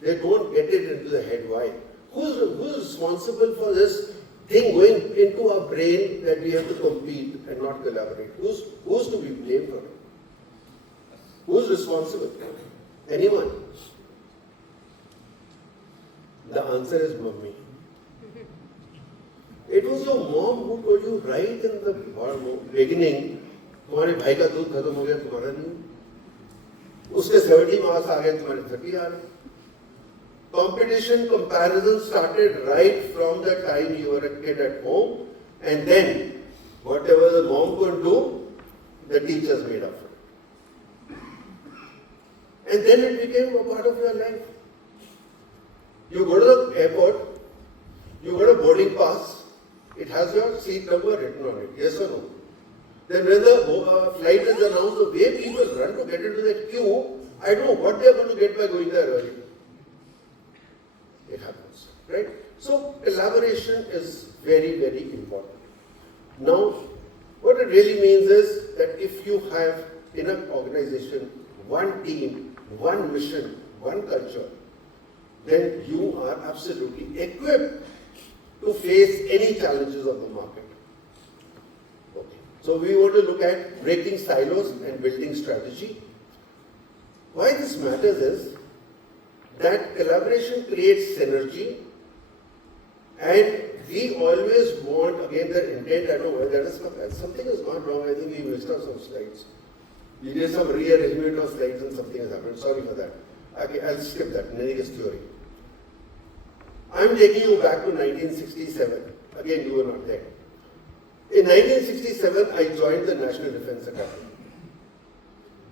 They don't get it into the head. Why? Who's responsible for this thing going into our brain that we have to compete and not collaborate? Who's to be blamed for it? Who's responsible? Anyone? The answer is mommy. It was your mom who told you right in the beginning, तुम्हारे भाई का दूध खत्म हो गया, तुम्हारा नहीं. उसके 70 marks आ गए, तुम्हारे 30 आ गए. Competition comparison started right from the time you were a kid at home, and then whatever the mom could do, the teachers made up for it. And then it became a part of your life. You go to the airport, you got a boarding pass, it has your seat number written on it, yes or no? Then when the flight is announced, the way people run to get into that queue, I don't know what they are going to get by going there early. It happens, right? So collaboration is very, very important. Now, what it really means is that if you have in an organization one team, one mission, one culture, then you are absolutely equipped to face any challenges of the market. Okay. So we want to look at breaking silos and building strategy. Why this matters is that collaboration creates synergy, and we always want, again the intent, I don't know where that is, something has gone wrong, I think we missed out some slides. We did some rearrangement of slides and something has happened, sorry for that. Okay, I'll skip that, Naniga's theory. I'm taking you back to 1967, again you were not there. In 1967, I joined the National Defence Academy.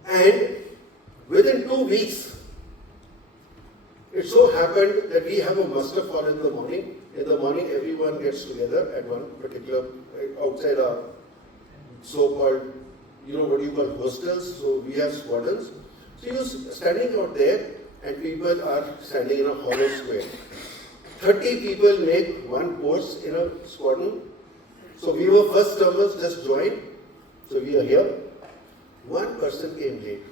And within 2 weeks, It so happened that we have a muster call in the morning. In the morning, everyone gets together at one particular, outside our so-called, what you call hostels. So we have squadrons. So you're standing out there and people are standing in a hollow square. 30 people make one course in a squadron. So we were first termers, just joined. So we are here. One person came late.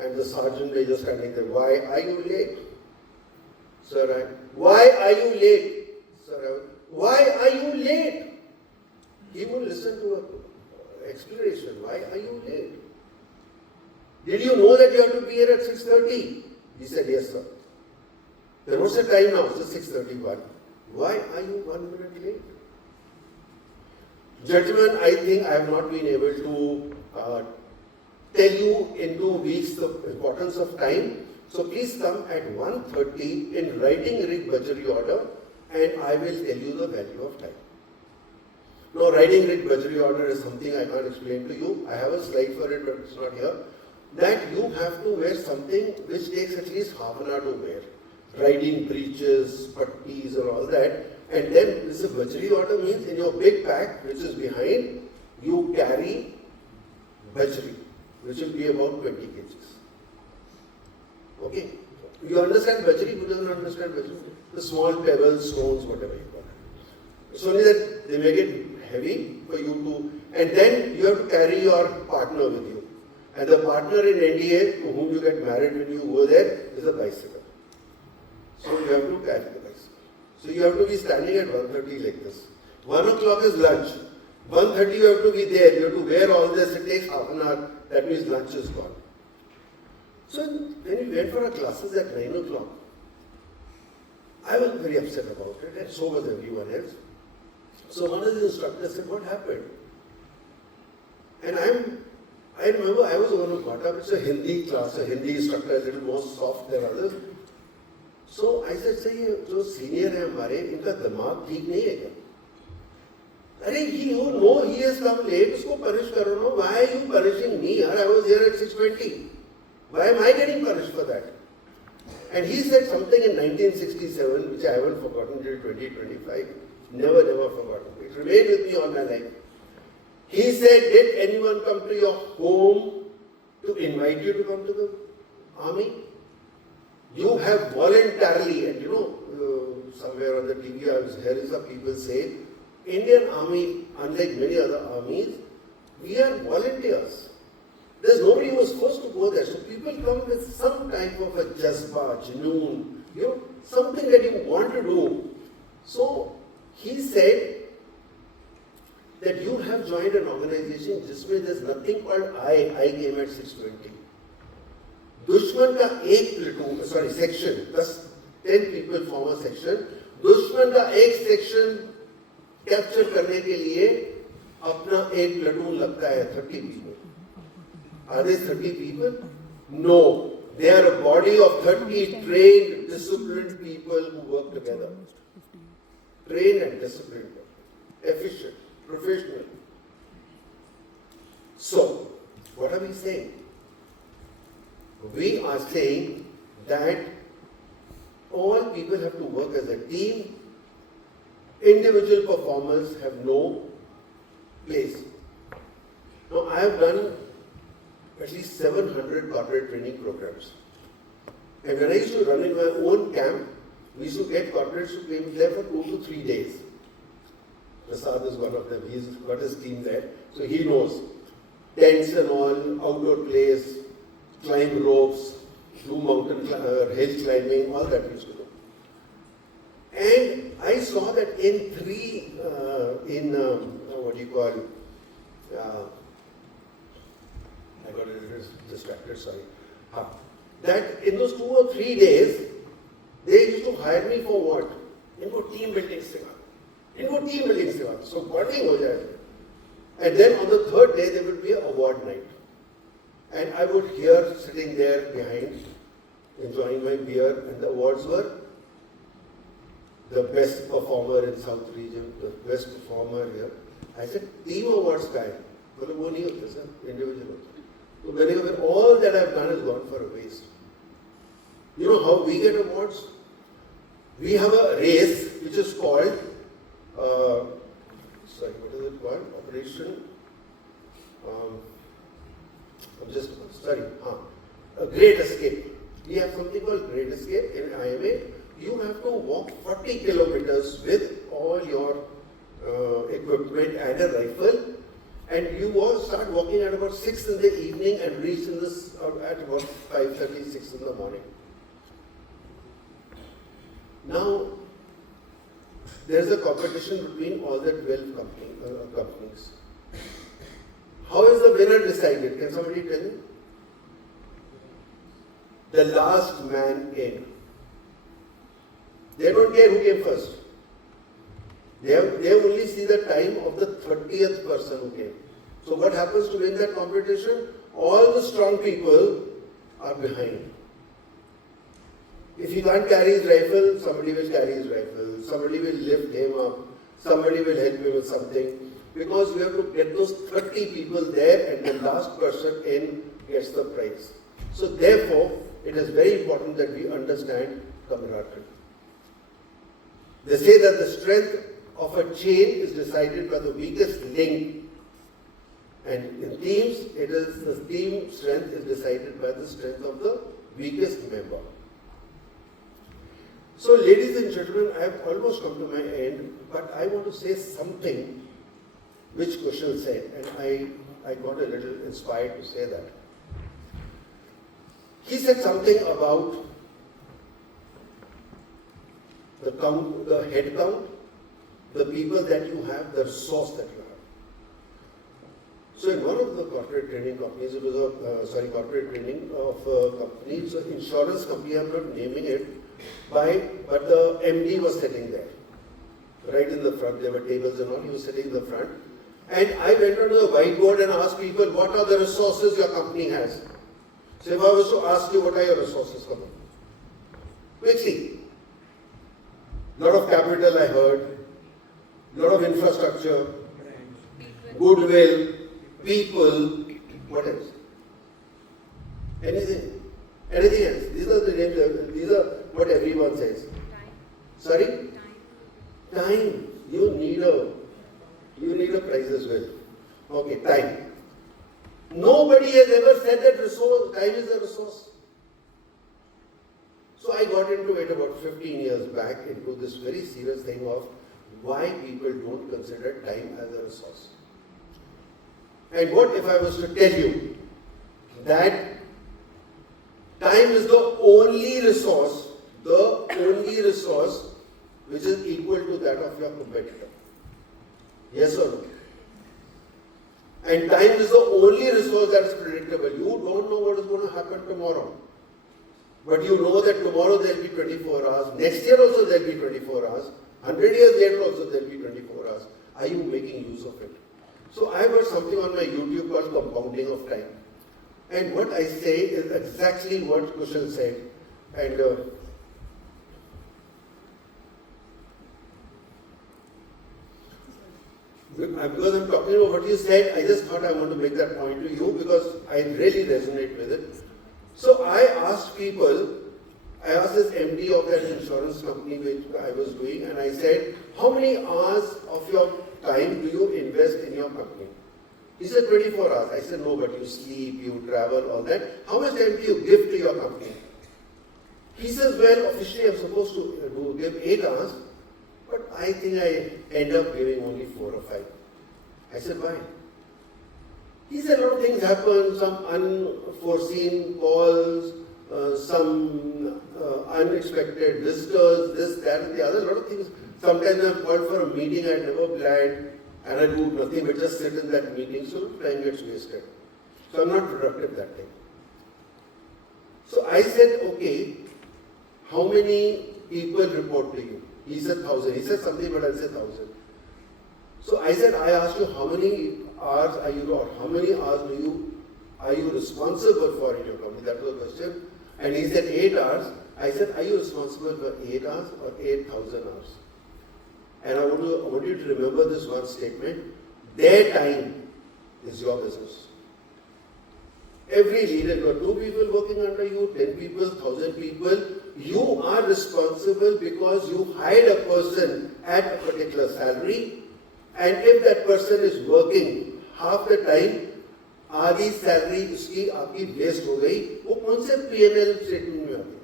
And the sergeant is just standing there. Why are you late? Sir, why are you late? Sir, why are you late? He won't listen to an explanation. Why are you late? Did you know that you have to be here at 6:30? He said, yes, sir. Then what's the time now? It's 6:31. Why are you 1 minute late? Gentlemen, I think I have not been able to tell you in 2 weeks the importance of time. So please come at 1:30 in writing rig budgery order and I will tell you the value of time. Now writing rig budgery order is something I can't explain to you. I have a slide for it but it's not here. That you have to wear something which takes at least half an hour to wear. Riding breeches, puttees and all that. And then this budgery order means in your big pack which is behind, you carry budgery, which will be about 20 kgs. Okay? You understand budgery? Who doesn't understand budgery? The small pebbles, stones, whatever you call it. It's only that they make it heavy for you to, and then you have to carry your partner with you. And the partner in NDA to whom you get married when you go there is a bicycle. So you have to carry the bicycle. So you have to be standing at 1:30 like this. 1 o'clock is lunch. 1:30 you have to be there. You have to wear all this. It takes half an hour. That means lunch is gone. So when we went for our classes at 9 o'clock, I was very upset about it and so was everyone else. So one of the instructors said, what happened? And I remember I was the one who got up. It's a Hindi class, a Hindi instructor, a little more soft than others. So I said, say, जो senior है हमारे, इनका दिमाग ठीक नहीं है क्या? अरे you know he has come late, उसको punish करो ना. Why are you punishing me? I was here at 6:20. Why am I getting punished for that? And he said something in 1967, which I haven't forgotten till 2025. Never forgotten. It remained with me all my life. He said, did anyone come to your home to invite you to come to the army? You have voluntarily, and somewhere on the TV I was hearing some people say, Indian Army, unlike many other armies, we are volunteers. There's nobody who was forced to go there. So people come with some type of a jazba, junoon, something that you want to do. So he said that you have joined an organization just where there's nothing called I came at 6:20. दुश्मन का एक platoon, section, plus 10 people form a section. दुश्मन का एक section capture करने के लिए अपना एक platoon लगता है 30 people. Are they 30 people? No. They are a body of 30 trained, disciplined people who work together. Trained and disciplined, efficient, professional. So, what are we saying? We are saying that all people have to work as a team. Individual performers have no place. Now, I have done at least 700 corporate training programs. And when I used to run in my own camp, we used to get corporates to be there for 2 to 3 days. Prasad is one of them. He's got his team there. So he knows. Tents and all, outdoor plays, climb ropes, do mountain hill climbing, all that we used to do. And I saw that in what do you call, I got a little distracted, sorry. That in those 2 or 3 days, they used to hire me for what? इनको team building सिखा. So bonding हो जाए. And then on the 3rd day, there would be an award night. And I would hear sitting there behind, enjoying my beer, and the awards were the best performer in South region, the best performer here. I said, team awards का है. बोले वो नहीं होते sir, individual होते. So all that I've done has gone for a waste. You know how we get awards? We have a race which is called, what is it called? Operation, a Great Escape. We have something called Great Escape in IMA. You have to walk 40 kilometers with all your equipment and a rifle, and you all start walking at about 6 in the evening and reach at about 5:30, 6 in the morning. Now, there is a competition between all the 12 companies. How is the winner decided? Can somebody tell me? The last man in. They don't care who came first. They only see the time of the 30th person who came. So what happens to win that competition? All the strong people are behind. If he can't carry his rifle, somebody will carry his rifle. Somebody will lift him up. Somebody will help him with something. Because we have to get those 30 people there and the last person in gets the prize. So therefore, it is very important that we understand camaraderie. They say that the strength of a chain is decided by the weakest link. And in teams, it is the team strength is decided by the strength of the weakest member. So ladies and gentlemen, I have almost come to my end, but I want to say something which Kushal said, and I got a little inspired to say that. He said something about the head count, the people that you have, the resource that you have. So in one of the corporate training companies, it was corporate training of a company, it's an insurance company, I'm not naming it, but the MD was sitting there, right in the front. There were tables and all, he was sitting in the front. And I went on to the whiteboard and asked people, what are the resources your company has? So if I was to ask you, what are your resources, come on? Quickly. Lot of capital I heard, lot of infrastructure, goodwill, people, what else? Anything? Anything else? These are the names, these are what everyone says. Time. Sorry? Time. You need a prize as well. Okay, time. Nobody has ever said that time is a resource. So I got into it about 15 years back, into this very serious thing of why people don't consider time as a resource. And what if I was to tell you that time is the only resource which is equal to that of your competitor? Yes or no? And time is the only resource that is predictable. You don't know what is going to happen tomorrow. But you know that tomorrow there will be 24 hours. Next year also there will be 24 hours. 100 years later also there will be 24 hours. Are you making use of it? So I got something on my YouTube called compounding of time. And what I say is exactly what Kushal said. And because I'm talking about what you said, I just thought I want to make that point to you because I really resonate with it. So I asked this MD of that insurance company which I was doing, and I said, how many hours of your time do you invest in your company? He said 24 hours. I said, no, but you sleep, you travel, all that. How much time do you give to your company? He says, well, officially I'm supposed to give 8 hours, but I think I end up giving only 4 or 5. I said, why? He said a lot of things happen, some unforeseen calls, some unexpected visitors, this, that, and the other, a lot of things. Sometimes I'm called for a meeting I never planned, and I do nothing but just sit in that meeting, so time gets wasted. So I'm not productive that day. So I said, okay, how many people report to you? He said 1,000. He said something, but I said 1,000. So I said, I asked you how many hours are you responsible for in your company? That was the question. And he said 8 hours. I said, are you responsible for 8 hours or 8,000 hours? And I want you to remember this one statement. Their time is your business. Every leader, you have 2 people working under you, 10 people, 1,000 people. You are responsible because you hired a person at a particular salary, and if that person is working half the time, आधी salary उसकी आपकी waste हो गई, वो कौन से P&L statement में आती?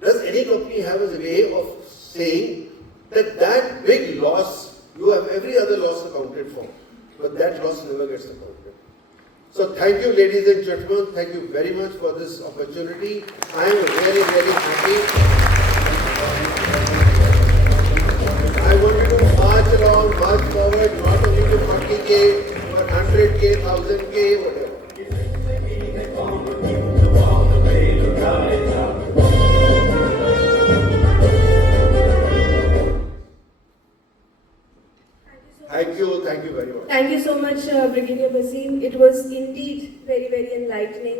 Does any company have a way of saying that big loss, you have every other loss accounted for, but that loss never gets accounted? So thank you, ladies and gentlemen. Thank you very much for this opportunity. I am really, really happy. I want you to march along, march forward, not only to 40K, but 100K, 1000K, whatever. Thank you very much. Thank you so much, Brigadier Bhasin. It was indeed very, very enlightening.